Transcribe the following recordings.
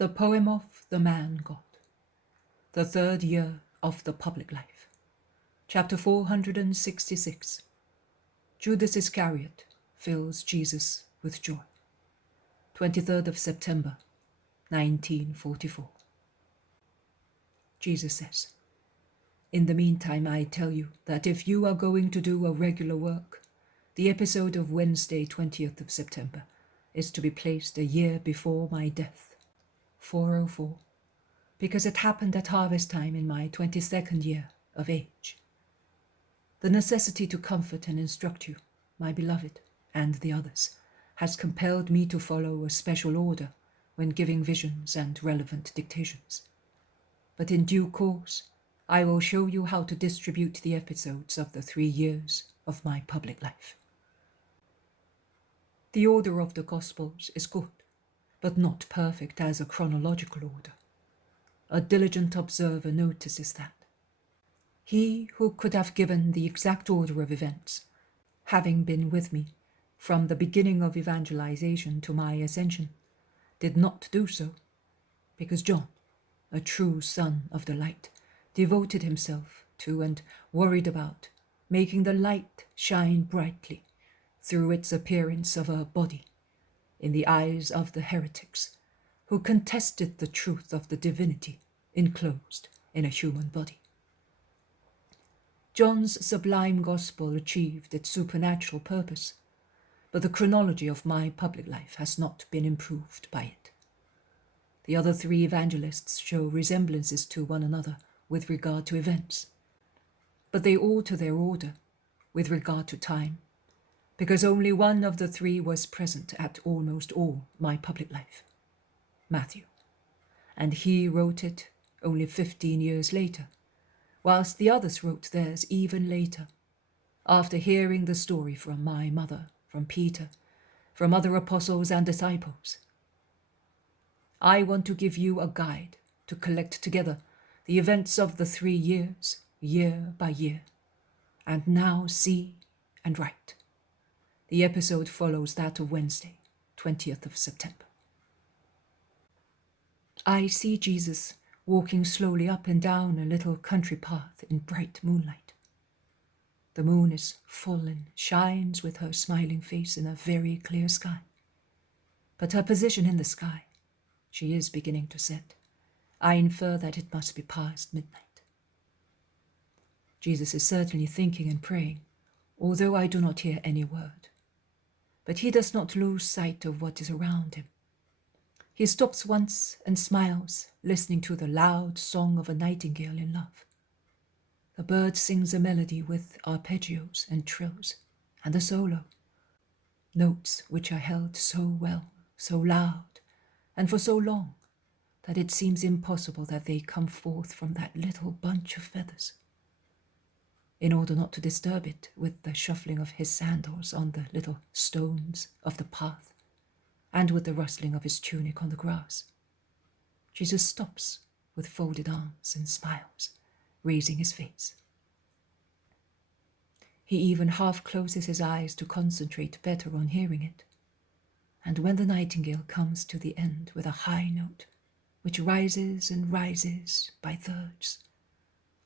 The Poem of the Man God. The Third Year of the Public Life. Chapter 466. Judas Iscariot fills Jesus with joy. 23rd of September, 1944. Jesus says, "In the meantime, I tell you that if you are going to do a regular work, the episode of Wednesday, 20th of September, is to be placed a year before my death, 404, because it happened at harvest time in my 22nd year of age. The necessity to comfort and instruct you, my beloved, and the others, has compelled me to follow a special order when giving visions and relevant dictations. But in due course, I will show you how to distribute the episodes of the 3 years of my public life. The order of the Gospels is good, but not perfect as a chronological order. A diligent observer notices that. He who could have given the exact order of events, having been with me from the beginning of evangelization to my ascension, did not do so, because John, a true son of the light, devoted himself to and worried about making the light shine brightly through its appearance of a body in the eyes of the heretics who contested the truth of the divinity enclosed in a human body. John's sublime gospel achieved its supernatural purpose, but the chronology of my public life has not been improved by it. The other 3 evangelists show resemblances to one another with regard to events, but they alter their order with regard to time, because only one of the 3 was present at almost all my public life, Matthew, and he wrote it only 15 years later, whilst the others wrote theirs even later, after hearing the story from my mother, from Peter, from other apostles and disciples. I want to give you a guide to collect together the events of the 3 years, year by year, and now see and write. The episode follows that of Wednesday, 20th of September. I see Jesus walking slowly up and down a little country path in bright moonlight. The moon is full and shines with her smiling face in a very clear sky. But her position in the sky, she is beginning to set. I infer that it must be past midnight. Jesus is certainly thinking and praying, although I do not hear any word. But he does not lose sight of what is around him. He stops once and smiles, listening to the loud song of a nightingale in love. The bird sings a melody with arpeggios and trills, and a solo, notes which are held so well, so loud, and for so long, that it seems impossible that they come forth from that little bunch of feathers. In order not to disturb it with the shuffling of his sandals on the little stones of the path, and with the rustling of his tunic on the grass, Jesus stops with folded arms and smiles, raising his face. He even half closes his eyes to concentrate better on hearing it, and when the nightingale comes to the end with a high note, which rises and rises by thirds,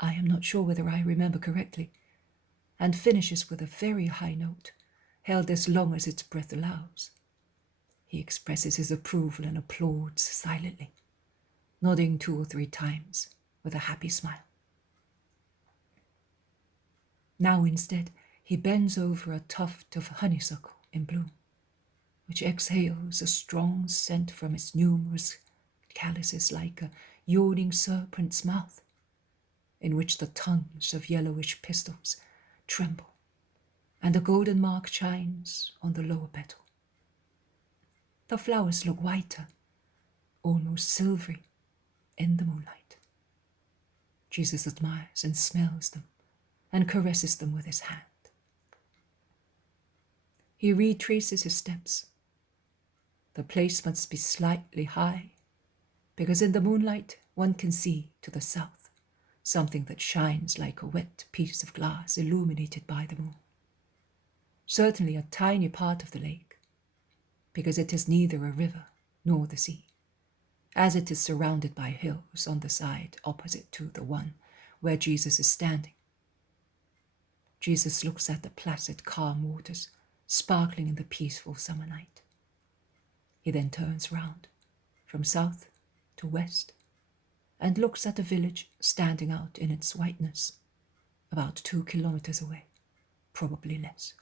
I am not sure whether I remember correctly, and finishes with a very high note, held as long as its breath allows, he expresses his approval and applauds silently, nodding 2 or 3 times with a happy smile. Now instead, he bends over a tuft of honeysuckle in bloom, which exhales a strong scent from its numerous calyces like a yawning serpent's mouth, in which the tongues of yellowish pistils tremble, and a golden mark shines on the lower petal. The flowers look whiter, almost silvery, in the moonlight. Jesus admires and smells them, and caresses them with his hand. He retraces his steps. The place must be slightly high, because in the moonlight one can see to the south something that shines like a wet piece of glass illuminated by the moon. Certainly a tiny part of the lake, because it is neither a river nor the sea, as it is surrounded by hills on the side opposite to the one where Jesus is standing. Jesus looks at the placid, calm waters sparkling in the peaceful summer night. He then turns round from south to west and looks at a village standing out in its whiteness, about 2 kilometers away, probably less.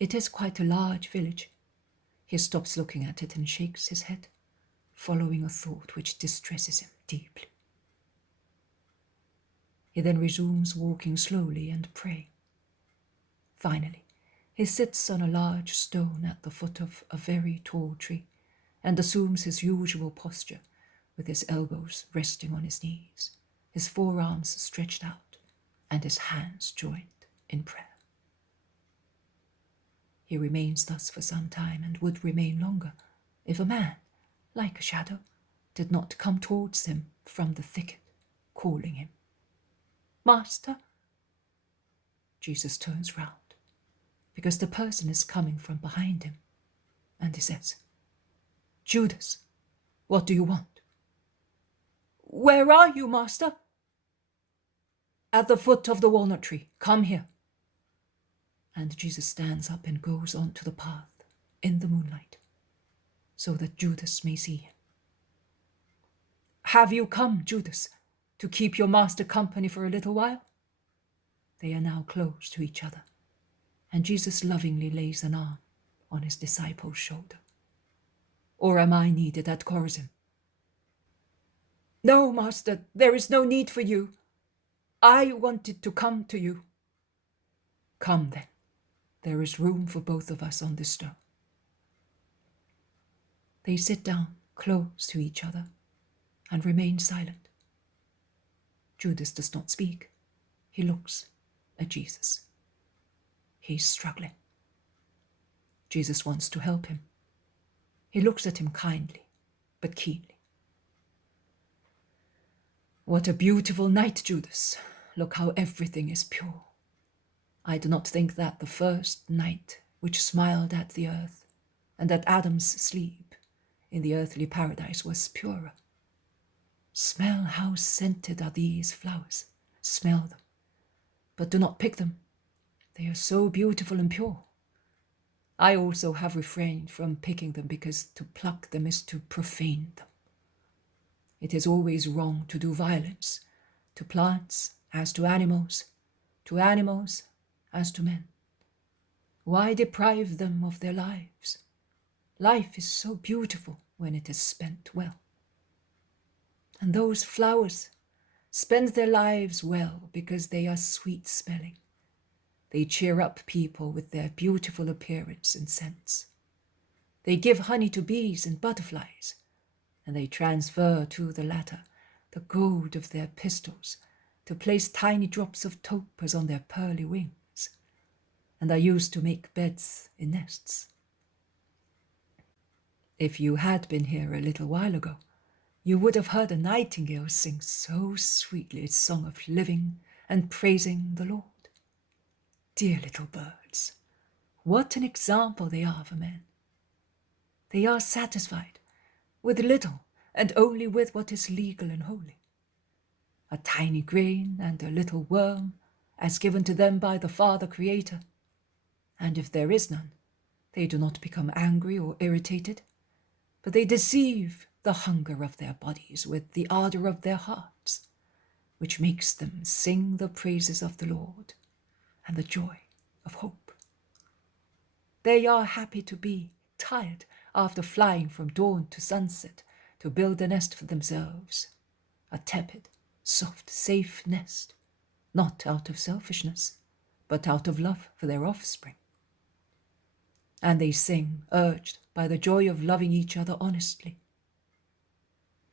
It is quite a large village. He stops looking at it and shakes his head, following a thought which distresses him deeply. He then resumes walking slowly and praying. Finally, he sits on a large stone at the foot of a very tall tree and assumes his usual posture with his elbows resting on his knees, his forearms stretched out, and his hands joined in prayer. He remains thus for some time and would remain longer if a man, like a shadow, did not come towards him from the thicket, calling him. "Master!" Jesus turns round, because the person is coming from behind him, and he says, "Judas, what do you want?" "Where are you, Master?" "At the foot of the walnut tree. Come here." And Jesus stands up and goes on to the path in the moonlight, so that Judas may see him. "Have you come, Judas, to keep your master company for a little while?" They are now close to each other, and Jesus lovingly lays an arm on his disciple's shoulder. "Or am I needed at Chorazin?" "No, Master, there is no need for you. I wanted to come to you." "Come then. There is room for both of us on this stone." They sit down close to each other and remain silent. Judas does not speak. He looks at Jesus. He's struggling. Jesus wants to help him. He looks at him kindly, but keenly. "What a beautiful night, Judas. Look how everything is pure. I do not think that the first night which smiled at the earth and at Adam's sleep in the earthly paradise was purer. Smell how scented are these flowers. Smell them, but do not pick them. They are so beautiful and pure. I also have refrained from picking them because to pluck them is to profane them. It is always wrong to do violence, to plants as to animals as to men. Why deprive them of their lives? Life is so beautiful when it is spent well. And those flowers spend their lives well because they are sweet-smelling. They cheer up people with their beautiful appearance and scents. They give honey to bees and butterflies, and they transfer to the latter the gold of their pistils to place tiny drops of topaz on their pearly wings, and are used to make beds in nests. If you had been here a little while ago, you would have heard a nightingale sing so sweetly its song of living and praising the Lord. Dear little birds, what an example they are for men. They are satisfied with little and only with what is legal and holy. A tiny grain and a little worm as given to them by the Father Creator. And if there is none, they do not become angry or irritated, but they deceive the hunger of their bodies with the ardor of their hearts, which makes them sing the praises of the Lord and the joy of hope. They are happy to be tired after flying from dawn to sunset to build a nest for themselves, a tepid, soft, safe nest, not out of selfishness, but out of love for their offspring. And they sing, urged by the joy of loving each other honestly.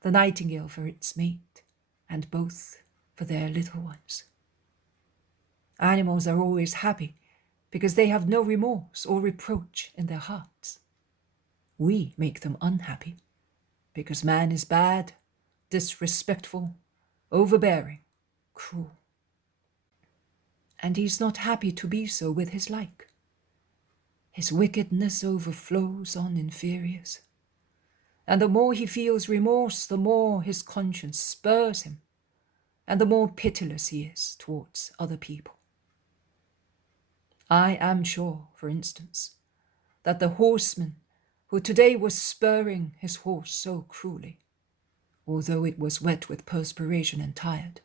The nightingale for its mate, and both for their little ones. Animals are always happy because they have no remorse or reproach in their hearts. We make them unhappy because man is bad, disrespectful, overbearing, cruel. And he's not happy to be so with his like. His wickedness overflows on inferiors, And the more he feels remorse, the more his conscience spurs him, and the more pitiless he is towards other people. I am sure, for instance, that the horseman who today was spurring his horse so cruelly, although it was wet with perspiration and tired,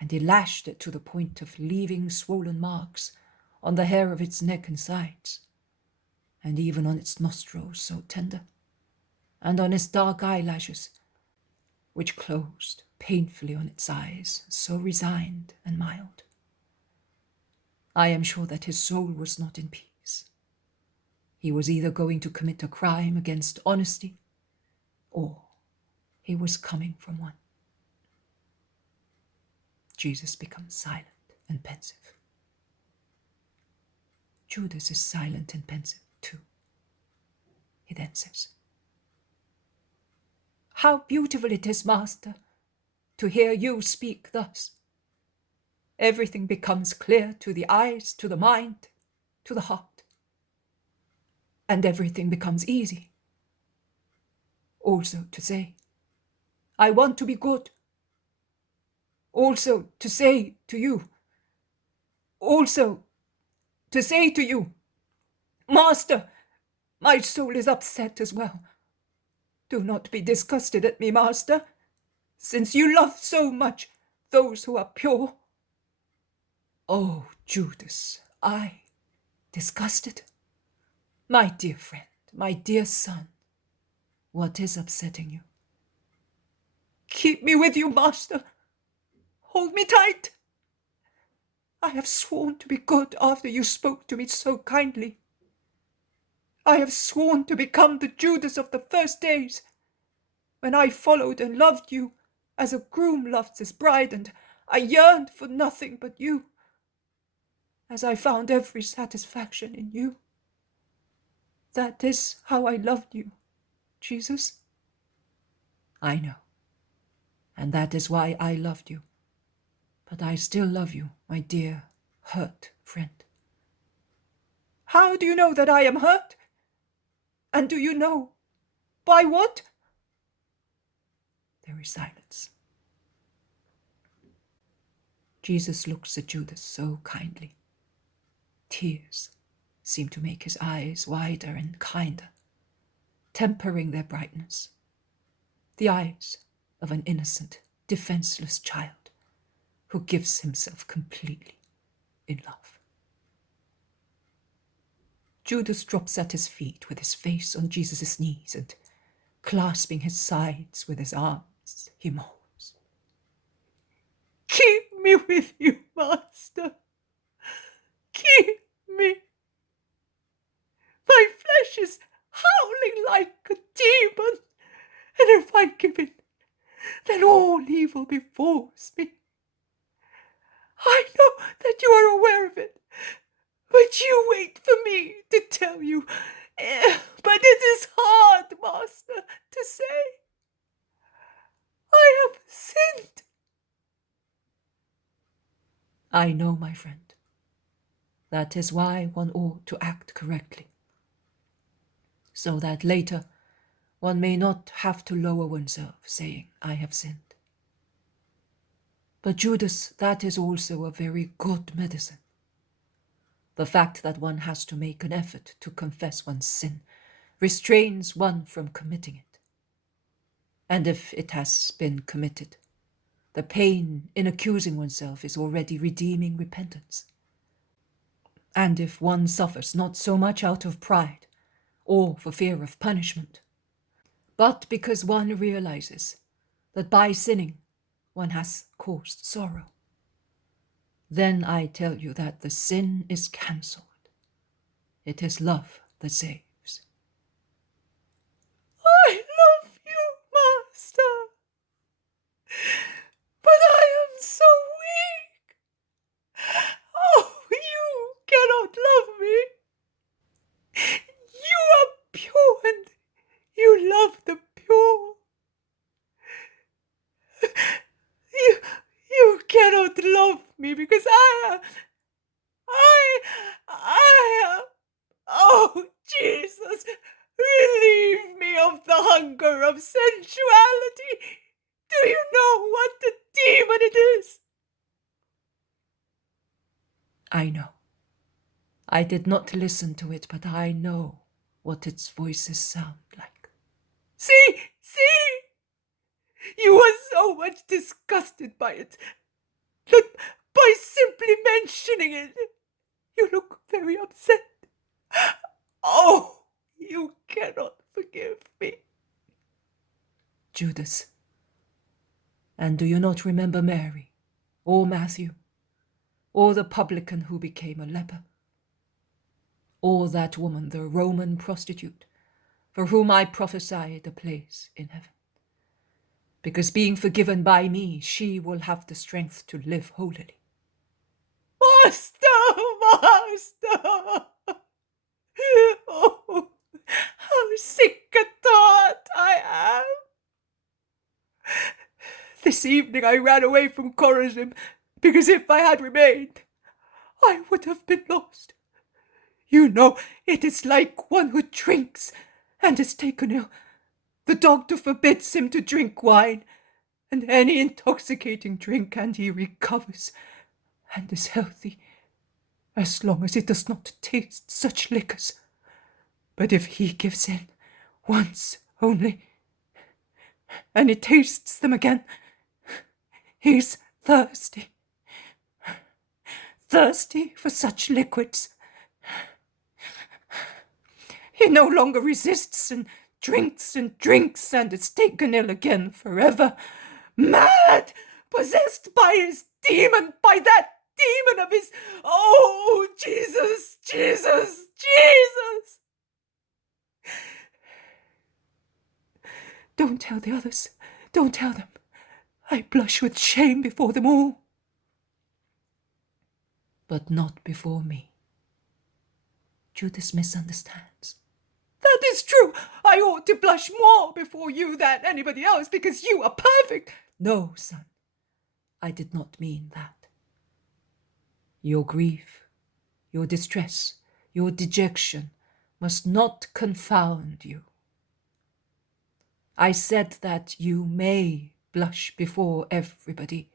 and he lashed it to the point of leaving swollen marks on the hair of its neck and sides, and even on its nostrils so tender, and on its dark eyelashes, which closed painfully on its eyes, so resigned and mild. I am sure that his soul was not in peace. He was either going to commit a crime against honesty, or he was coming from one. Jesus becomes silent and pensive. Judas is silent and pensive too. He then says, "How beautiful it is, Master, to hear you speak thus. Everything becomes clear to the eyes, to the mind, to the heart. And everything becomes easy. Also to say, I want to be good. Also to say to you, Master, my soul is upset as well. Do not be disgusted at me, Master, since you love so much those who are pure." Oh, Judas, I, disgusted? My dear friend, my dear son, what is upsetting you? "Keep me with you, Master. Hold me tight. I have sworn to be good after you spoke to me so kindly. I have sworn to become the Judas of the first days, when I followed and loved you as a groom loves his bride, and I yearned for nothing but you, as I found every satisfaction in you. That is how I loved you, Jesus." "I know, and that is why I loved you. But I still love you, my dear, hurt friend." "How do you know that I am hurt? And do you know by what?" There is silence. Jesus looks at Judas so kindly. Tears seem to make his eyes wider and kinder, tempering their brightness. The eyes of an innocent, defenseless child who gives himself completely in love. Judas drops at his feet with his face on Jesus' knees, and clasping his sides with his arms, he moans, "Keep me with you, Master. Keep me. My flesh is howling like a demon, and if I give in, then all evil befalls me. I know that you are aware of it, but you wait for me to tell you. But it is hard, Master, to say. I have sinned." "I know, my friend. That is why one ought to act correctly, so that later one may not have to lower oneself, saying, 'I have sinned.' But Judas, that is also a very good medicine. The fact that one has to make an effort to confess one's sin restrains one from committing it. And if it has been committed, the pain in accusing oneself is already redeeming repentance. And if one suffers not so much out of pride or for fear of punishment, but because one realizes that by sinning one has caused sorrow, then I tell you that the sin is cancelled. It is love that saves." "I love you, Master, but I am so weak. Oh, you cannot love me. You are pure and you love the pure. You cannot love me because I am. Oh, Jesus, relieve me of the hunger sensuality. Do you know what the demon it is? I know. I did not listen to it, but I know what its voices sound like. See! You were so much disgusted by it that by simply mentioning it, you look very upset. Oh, you cannot forgive me. Judas, and do you not remember Mary, or Matthew, or the publican who became a leper, or that woman, the Roman prostitute, for whom I prophesied a place in heaven? Because being forgiven by me, she will have the strength to live holily. Master! Oh, how sick at heart I am! This evening I ran away from Chorazin, because if I had remained, I would have been lost. You know, it is like one who drinks and is taken ill. The doctor forbids him to drink wine and any intoxicating drink, and he recovers and is healthy as long as it does not taste such liquors. But if he gives in once only, and he tastes them again, he's thirsty for such liquids. He no longer resists and drinks and is taken ill again forever. Mad! Possessed by his demon, by that demon of his... Oh, Jesus! Don't tell the others. Don't tell them. I blush with shame before them all. But not before me. Judas misunderstands. That is true. I ought to blush more before you than anybody else, because you are perfect. No, son, I did not mean that. Your grief, your distress, your dejection must not confound you. I said that you may blush before everybody,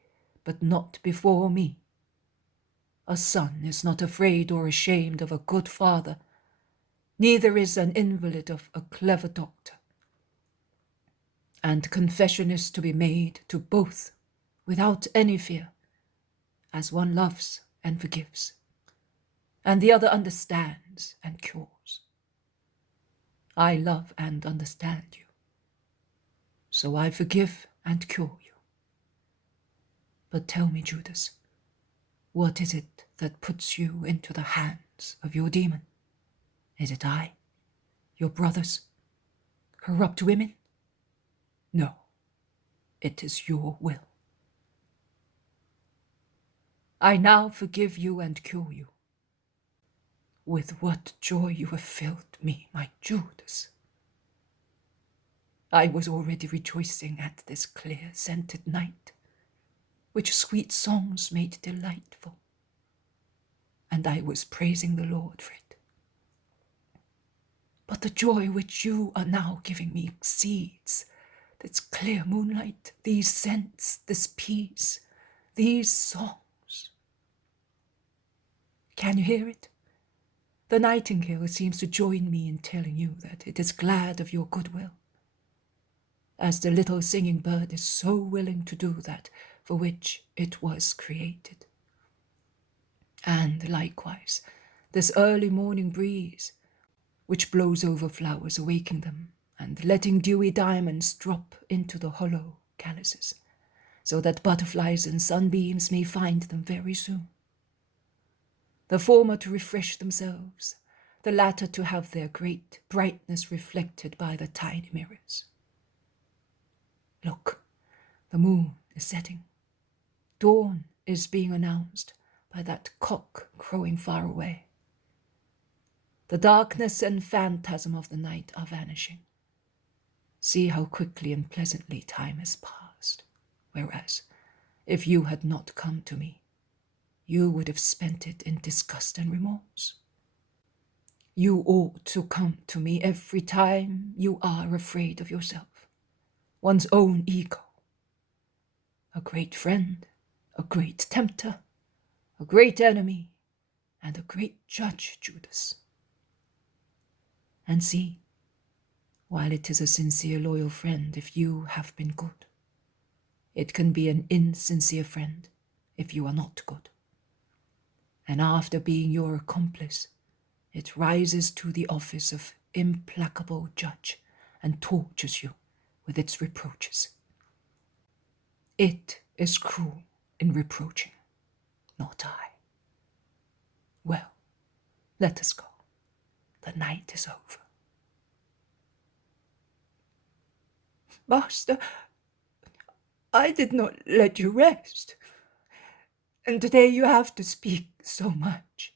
but not before me. A son is not afraid or ashamed of a good father, neither is an invalid of a clever doctor. And confession is to be made to both without any fear, as one loves and forgives, and the other understands and cures. I love and understand you, so I forgive and cure you. But tell me, Judas, what is it that puts you into the hands of your demon? Is it I, your brothers, corrupt women? No, it is your will. I now forgive you and cure you. With what joy you have filled me, my Judas. I was already rejoicing at this clear-scented night, which sweet songs made delightful, and I was praising the Lord for it. But the joy which you are now giving me exceeds this clear moonlight, these scents, this peace, these songs. Can you hear it? The nightingale seems to join me in telling you that it is glad of your goodwill, as the little singing bird is so willing to do that for which it was created. And likewise, this early morning breeze, which blows over flowers, awaking them, and letting dewy diamonds drop into the hollow calyces, so that butterflies and sunbeams may find them very soon. The former to refresh themselves, the latter to have their great brightness reflected by the tiny mirrors. Look, the moon is setting. Dawn is being announced by that cock crowing far away. The darkness and phantasm of the night are vanishing. See how quickly and pleasantly time has passed, whereas, if you had not come to me, you would have spent it in disgust and remorse. You ought to come to me every time you are afraid of yourself. one's own ego. A great friend, a great tempter, a great enemy, and a great judge, Judas. And see, while it is a sincere, loyal friend if you have been good, it can be an insincere friend if you are not good. And after being your accomplice, it rises to the office of implacable judge and tortures you with its reproaches. It is cruel in reproaching, not I. Well, let us go. The night is over. Master, I did not let you rest, and today you have to speak so much.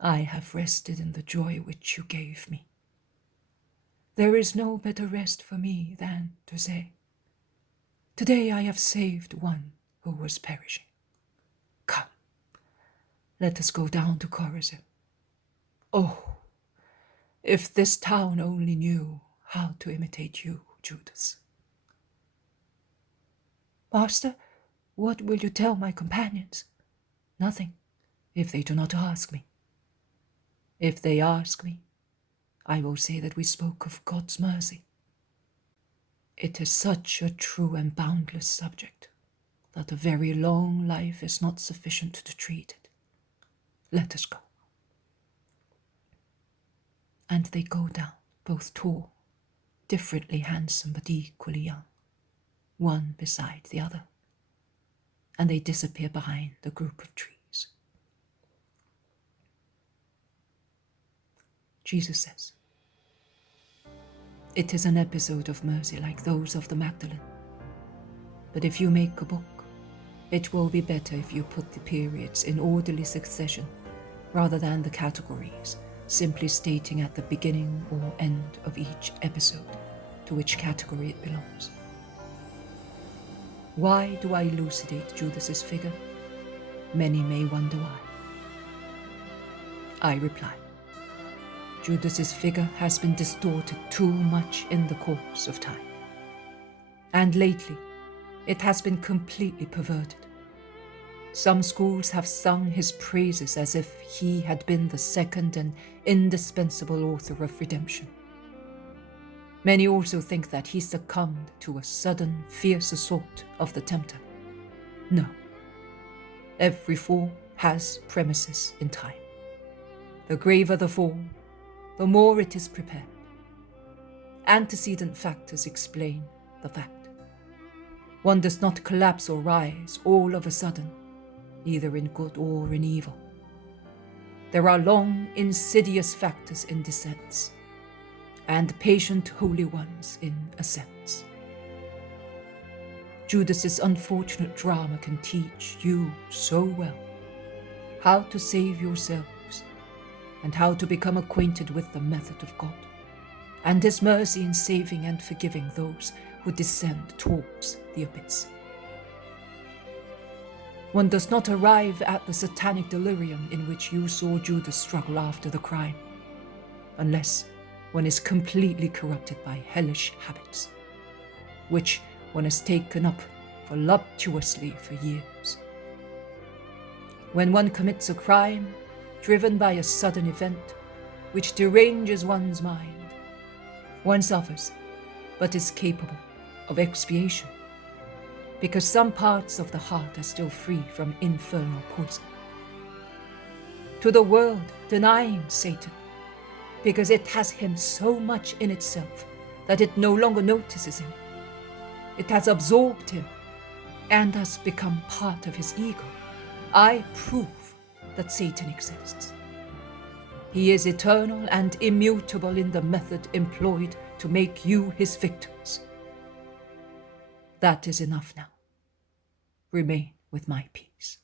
I have rested in the joy which you gave me. There is no better rest for me than to say, today I have saved one who was perishing. Come, let us go down to Chorazin. Oh, if this town only knew how to imitate you, Judas. Master, what will you tell my companions? Nothing, if they do not ask me. If they ask me, I will say that we spoke of God's mercy. It is such a true and boundless subject that a very long life is not sufficient to treat it. Let us go. And they go down, both tall, differently handsome but equally young, one beside the other, and they disappear behind the group of trees. Jesus says, it is an episode of mercy like those of the Magdalene. But if you make a book, it will be better if you put the periods in orderly succession rather than the categories, simply stating at the beginning or end of each episode to which category it belongs. Why do I elucidate Judas's figure? Many may wonder why. I reply, Judas's figure has been distorted too much in the course of time. And lately, it has been completely perverted. Some schools have sung his praises as if he had been the second and indispensable author of redemption. Many also think that he succumbed to a sudden, fierce assault of the tempter. No. Every fall has premises in time. The graver the fall, the more it is prepared. Antecedent factors explain the fact. One does not collapse or rise all of a sudden, either in good or in evil. There are long, insidious factors in descents, and patient holy ones in ascents. Judas's unfortunate drama can teach you so well how to save yourselves and how to become acquainted with the method of God and his mercy in saving and forgiving those who descend towards the abyss. One does not arrive at the satanic delirium in which you saw Judas struggle after the crime, unless one is completely corrupted by hellish habits, which one has taken up voluptuously for years. When one commits a crime driven by a sudden event which deranges one's mind, one suffers, but is capable of expiation, because some parts of the heart are still free from infernal poison. To the world denying Satan, because it has him so much in itself that it no longer notices him. It has absorbed him and has become part of his ego. I prove that Satan exists. He is eternal and immutable in the method employed to make you his victims. That is enough now. Remain with my peace.